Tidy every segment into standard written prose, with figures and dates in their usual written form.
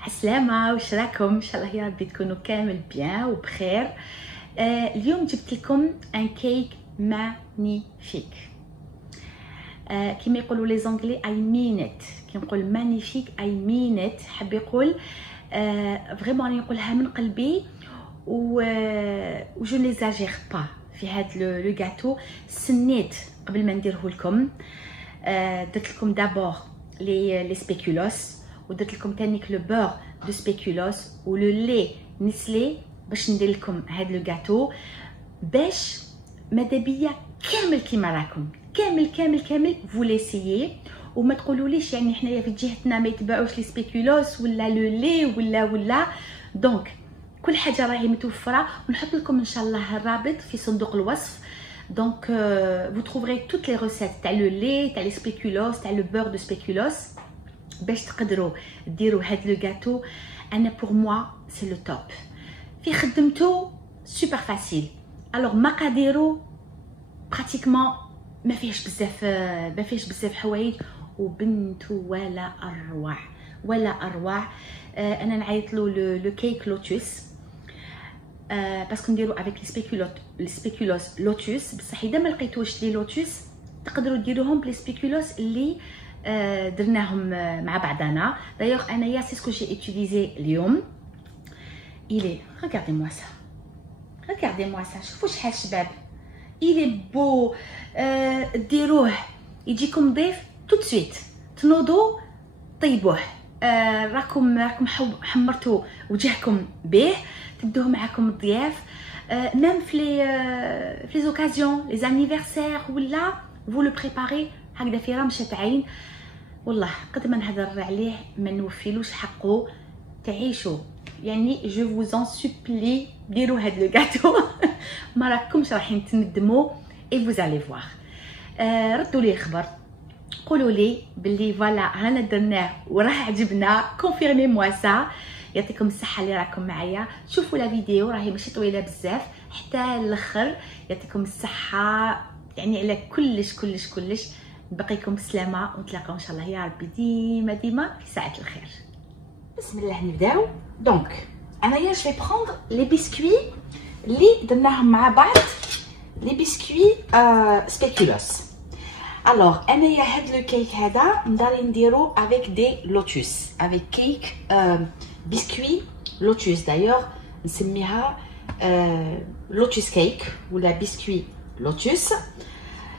عسلامة، واش راكم؟ ان شاء الله يا ربي تكونوا كامل بيان وبخير. اليوم جبت لكم ان كيك مانيفيك. كيما يقولوا لي زونغلي اي مين ات، كي نقول مانيفيك اي مين ات، حاب يقول فريمون راني نقولها من قلبي و جو نيزاجير با في هاد لو غاتو. سنيت قبل ما نديره لكم، درت لكم دابور لي سبيكولوس، ودرت لكم تانيك لو بور دو سبيكولوس ولو لي نسلي باش ندير لكم هاد لو غاتو، باش ماذا بيا كامل كيما راكم كامل كامل كامل فو ليسيي، وما تقولوليش يعني حنايا في جهتنا ما يتباعوش لي سبيكولوس ولا لو لي ولا دونك كل حاجه راهي متوفره، ونحط لكم ان شاء الله الرابط في صندوق الوصف. دونك vous trouverez toutes les recettes تاع لو لي تاع لي سبيكولوس تاع لو بور دو سبيكولوس باش تقدروا ديروا هاد لو غاتو. انا بور موا سي لو توب، في خدمته سوبر فاسيل. الوغ مقاديرو براتيكمون ما فيهش بزاف حوايج، وبنتو ولا اروع ولا اروع. انا نعيط له لو كيك لوتوس باسكو نديرو افيك لي سبيكولوس لوتوس، بصح اذا ما لقيتوش لي لوتوس تقدروا ديروهم بلي سبيكولوس اللي درناهم مع بعضنا. دايوغ انايا سي سكو جي اوتيليزي اليوم. الي regardez-moi ça شوفوا شحال شباب، الي بو. ديروه يجيكم ضيف تو سويت، تنوضوا طيبوه. راكم حمرتوا وجهكم به، تبدوه معكم الضياف. ميم في لي زوكازيون لي زانيفرسير ولا فو لو بريباري هكذا في رمشه عين. والله قد ما نهضر عليه ما نوفيلوش حقه. تعيشوا يعني جو فوز ان سوبلي ديروا هاد لو غاتو ما راكمش رايحين تندموا اي فوز الي فوار. ردوا لي خبر، قولوا لي باللي فوالا رانا درناه وراه عجبنا، كونفيرمي موا سا. يعطيكم الصحه اللي راكم معايا. شوفوا لا فيديو راهي ماشي طويله بزاف حتى الاخر. يعطيكم الصحه يعني على كلش. نبقيكم بسلامه، ونتلاقاو ان شاء الله يا ربي ديما في ساعه الخير. بسم الله نبداو. دونك انايا جو في بروندر لي بيسكوي اللي درناهم مع بعض، لي بيسكوي سبيكولوس. الوغ انايا هاد لو كيك هذا نداري نديرو افيك دي لوتوس، افيك كيك بيسكوي لوتوس. دايوغ نسميها لوتوس كيك ولا بيسكوي لوتوس.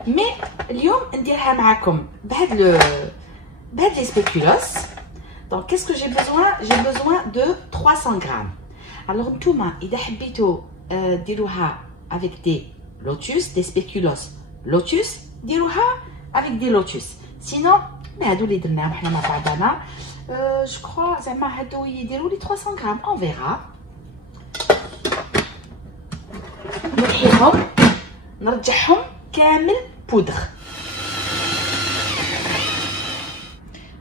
مي اليوم نديرها معكم بهاد لي سبيكولوس. دونك كيسكو جي بوزوان دو 300 غرام. الوغ نتوما اذا حبيتو ديروها افيك دي لوتوس دي سبيكولوس لوتوس، ديروها افيك دي لوتوس. سينو هادو اللي درناهم حنا مع بعضنا جو كخوا زعما هادو يديروا لي 300 غرام. اون فيغا. نحيهم نرجعهم كامل بودغ.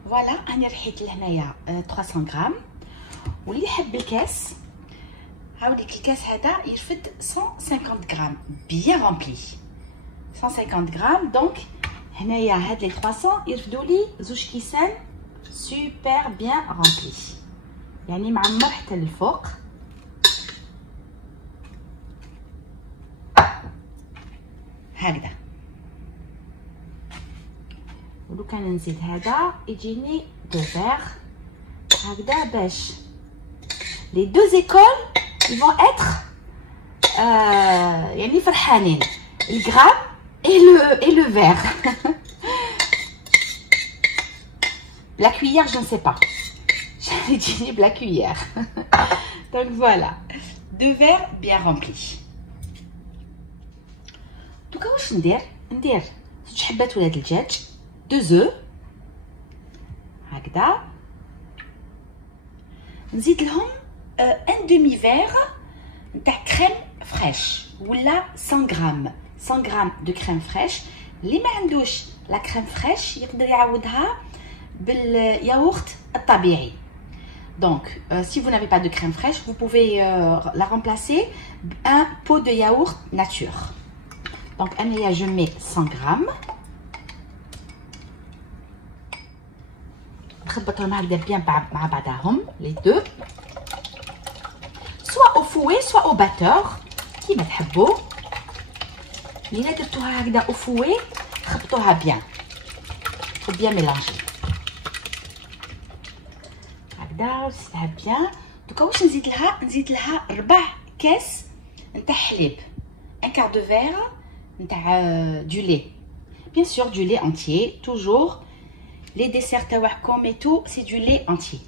فوالا انا رحيت لهنايا 300 غرام. واللي يحب الكاس هاوليك الكاس هذا يرفد 150 غرام بيان رامبلي 150 غرام. دونك هنايا هاد لي 300 يرفدوا لي زوج كيسان سوبر بيان رامبلي، يعني معمر حتى للفوق. هكذا. ولو كان نزيد هذا يجيني دو فيغ هكذا باش لي دو زيكول يفون اتر يعني فرحانين، الغرام اي لو فيغ. لا cuillère je ne sais pas يجيني بلا cuillère. donc voilà 2 verres bien remplis. دوكا واش ندير 6 حبات ولاد الدجاج، 2 زو هكذا. نزيد لهم ان دومي فيغ نتاع كريم فريش ولا 100 غرام 100 غرام دو كريم فريش. اللي ما عندوش لا كريم فريش يقدر يعوضها بالياغورت الطبيعي. Donc, si vous n'avez pas de crème fraîche, vous pouvez la remplacer par un pot de yaourt nature. Donc, je mets 100 grammes. نخبطهم هكذا بيان مع بعضهم لي دو، سوا او فوي سوا او باتور كيما تحبوا. الا درتوها هكذا او فوي خبطوها بيان وبيان ميلانجي هكذا وسيتها بيان. دوكا واش نزيد لها 4 كاس نتاع حليب، ان كار دو فير نتاع دو لي، bien sûr du lait entier, toujours les desserts tawakom et tout c'est du lait entier.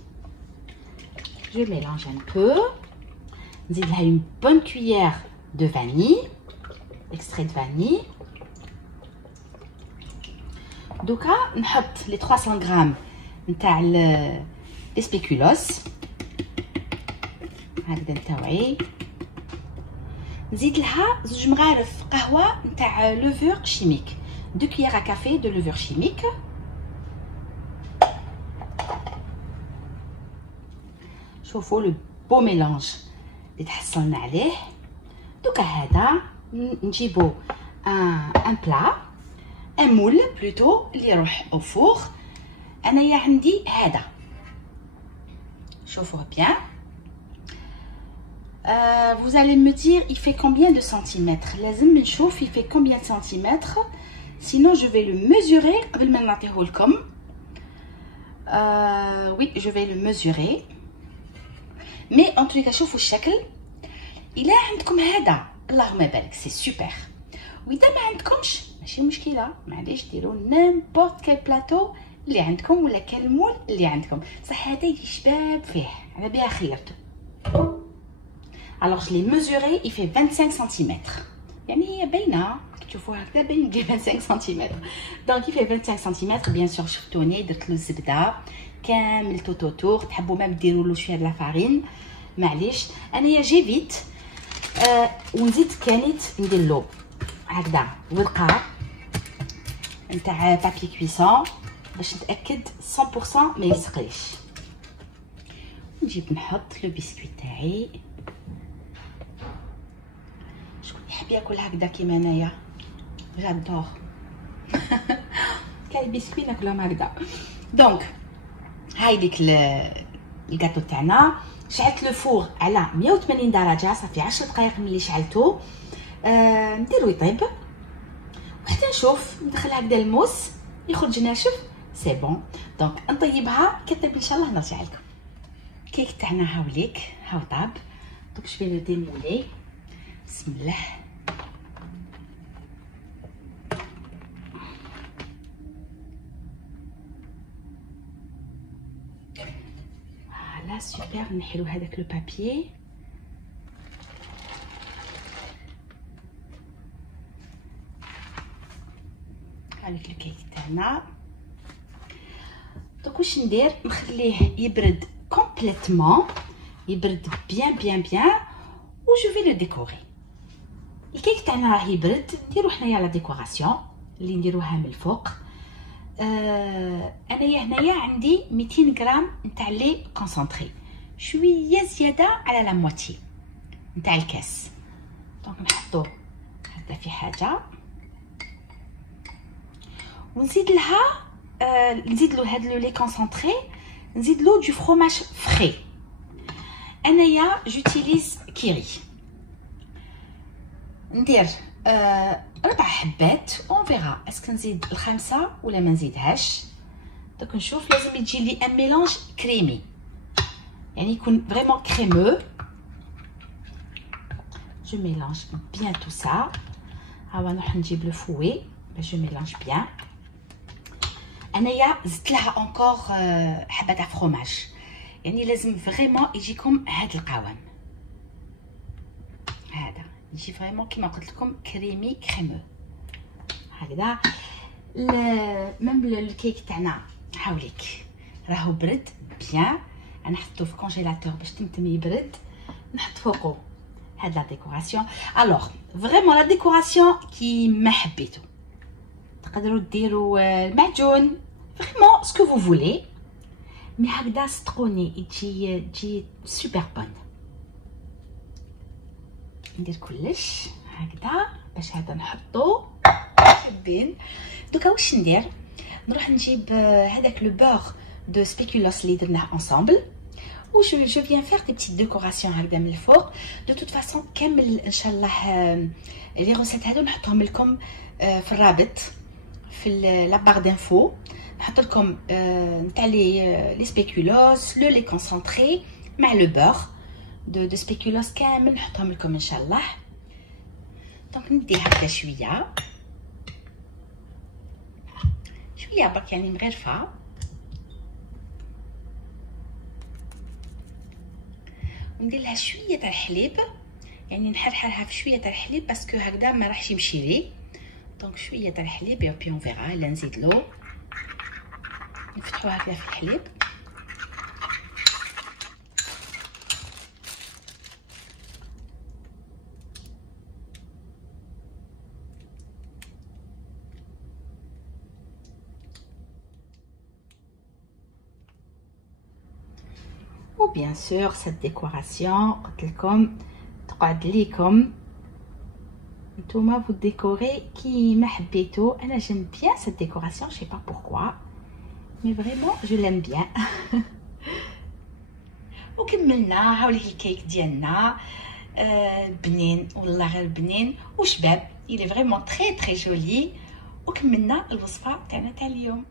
Je mélange un peu. نزيد لها une bonne cuillère de vanille, extrait de vanille. دوكا نحط les 300 grammes نتاع les spéculoos هكذا نتاوعي. نزيد لها 2 مغارف قهوه نتاع لوفور شيميك، 2 cuillères à café de levure chimique. شوفوا لو بو ميلانج اللي تحصلنا عليه. دوكا هذا نجيبو ان بلا، ان مول بلوتو اللي يروح او فور. انايا عندي هذا، شوفوه بيان. Vous allez me dire il fait combien de centimètres. لازم نشوف il fait combien de centimètres. Sinon je vais le mesurer قبل ما نعطيه لكم. Oui je vais le mesurer. Mais en tout cas شوفوا الشكل. إلا عندكم هذا اللهم بارك سي سوبر، وإذا ما عندكمش ماشي مشكلة، معليش ديروا نيمبورط كال بلاطو اللي عندكم ولا كالمول اللي عندكم، بصح هذا يجي شباب فيه على بها خيرته. Alors je l'ai mesuré, il fait 25 cm. يعني هي باينه تشوفوها هكذا باين يجي 25 سم. دونك il fait 25 cm. بيان سور شفتوني درت له الزبده كامل توتور، تحبوا ما ديروا له شويه د لافارين معليش. انايا جي فيت ونزيد كانيت ندير له هكذا ورقه نتاع بابي كويسون باش نتاكد 100% ما يسقيش. نجيب نحط لو بسكويت تاعي. شكون يحب ياكل هكذا كيما انايا؟ جادور. كاين بسكويت ناكلهم هكذا. دونك هاي ديك الكاطو تاعنا. شعلت لو فور على 180 درجه، صافي 10 دقائق ملي شعلتو. نديرو يطيب وحتى نشوف ندخل هكذا الموس يخرج ناشف سي بون. دونك نطيبها كطيب ان شاء الله نرجع لكم. كيك تاعنا هاوليك هاو طاب. دونك جو في لو ديمولي. بسم الله. فوالا سوبر. نحيلو هذاك لو بابيي. هذاك الكيك تاعنا. دونك واش ندير؟ نخليه يبرد كومبليتمون، يبرد بيان بيان بيان و جو في لو ديكوري. الكيك تاعنا راه يبرد، نديرو حنايا لا ديكوراسيون اللي نديروها من الفوق. انايا هنايا عندي 200 غرام نتاع لي كونسونطري، شويه زياده على لا موتي نتاع الكاس. دونك نحطو هكذا في حاجه ونزيد لها نزيد له هاد لو لي كونسونطري، نزيد له دو فروماج فري. انايا جوتيليز كيري. ندير 4 حبات اون فيغا اسكو نزيد ال5 ولا ما نزيدهاش. دوك نشوف. لازم يجي لي ان ميلانج كريمي، يعني يكون فريمون كريمو. جو ميلانج بيان تو سا. هاو نروح نجيب لو فوي باش جو ميلانج بيان. انايا زدت لها انكور حبه تاع فروماج، يعني لازم فريمون يجيكم هاد القوام هذا، يجي فريمون كيما قلت لكم كريمي كريمو هكذا. ميم الكيك تاعنا حاوليك راهو برد بيان. انا حطيته في كونجيلاتور باش تمتم يبرد. نحط فوقو هاد لا ديكوراسيون. الوغ فريمون لا ديكوراسيون كيما حبيتو. تقدروا ديروا المعجون فريمون سكو فو فولي، مي هكذا صدقوني تجي سوبر بون. ندير كلش هكذا باش هذا نحطو حابين. دوكا واش ندير؟ نروح نجيب هذاك لو بور دو سبيكولوس اللي درناه انصامبل. و جو فيان فيغ دي بتيت ديكوراسيون هكذا من الفوق. دو توت فاسون كامل ان شاء الله لي روسيت هادو نحطهم لكم في الرابط في لابار دانفو. نحط لكم نتاع لي سبيكولوس لو لي كونسونطري مع لو بور دو سبيكولوس كامل نحطهم لكم ان شاء الله. دونك ندي هكذا شويه شويه برك يعني مغرفه. وندير لها شويه تاع الحليب، يعني نحرحرها في شويه تاع الحليب باسكو هكذا ما راحش يمشي لي. دونك شويه تاع الحليب يا بي اون فيغا. لا نزيد له نفتحو هكذا في الحليب. وبيان سور سات ديكوراسيون قلت لكم تقعد ليكم نتوما فو ديكوري كيما حبيتو. انا جيم بيان سات ديكوراسيون je sais pas pourquoi mais vraiment je l'aime bien. وكملنا هاوليك الكيك ديالنا بنين والله غير بنين وشباب. il est vraiment très très joli. وكملنا الوصفه تاعنا تاع اليوم.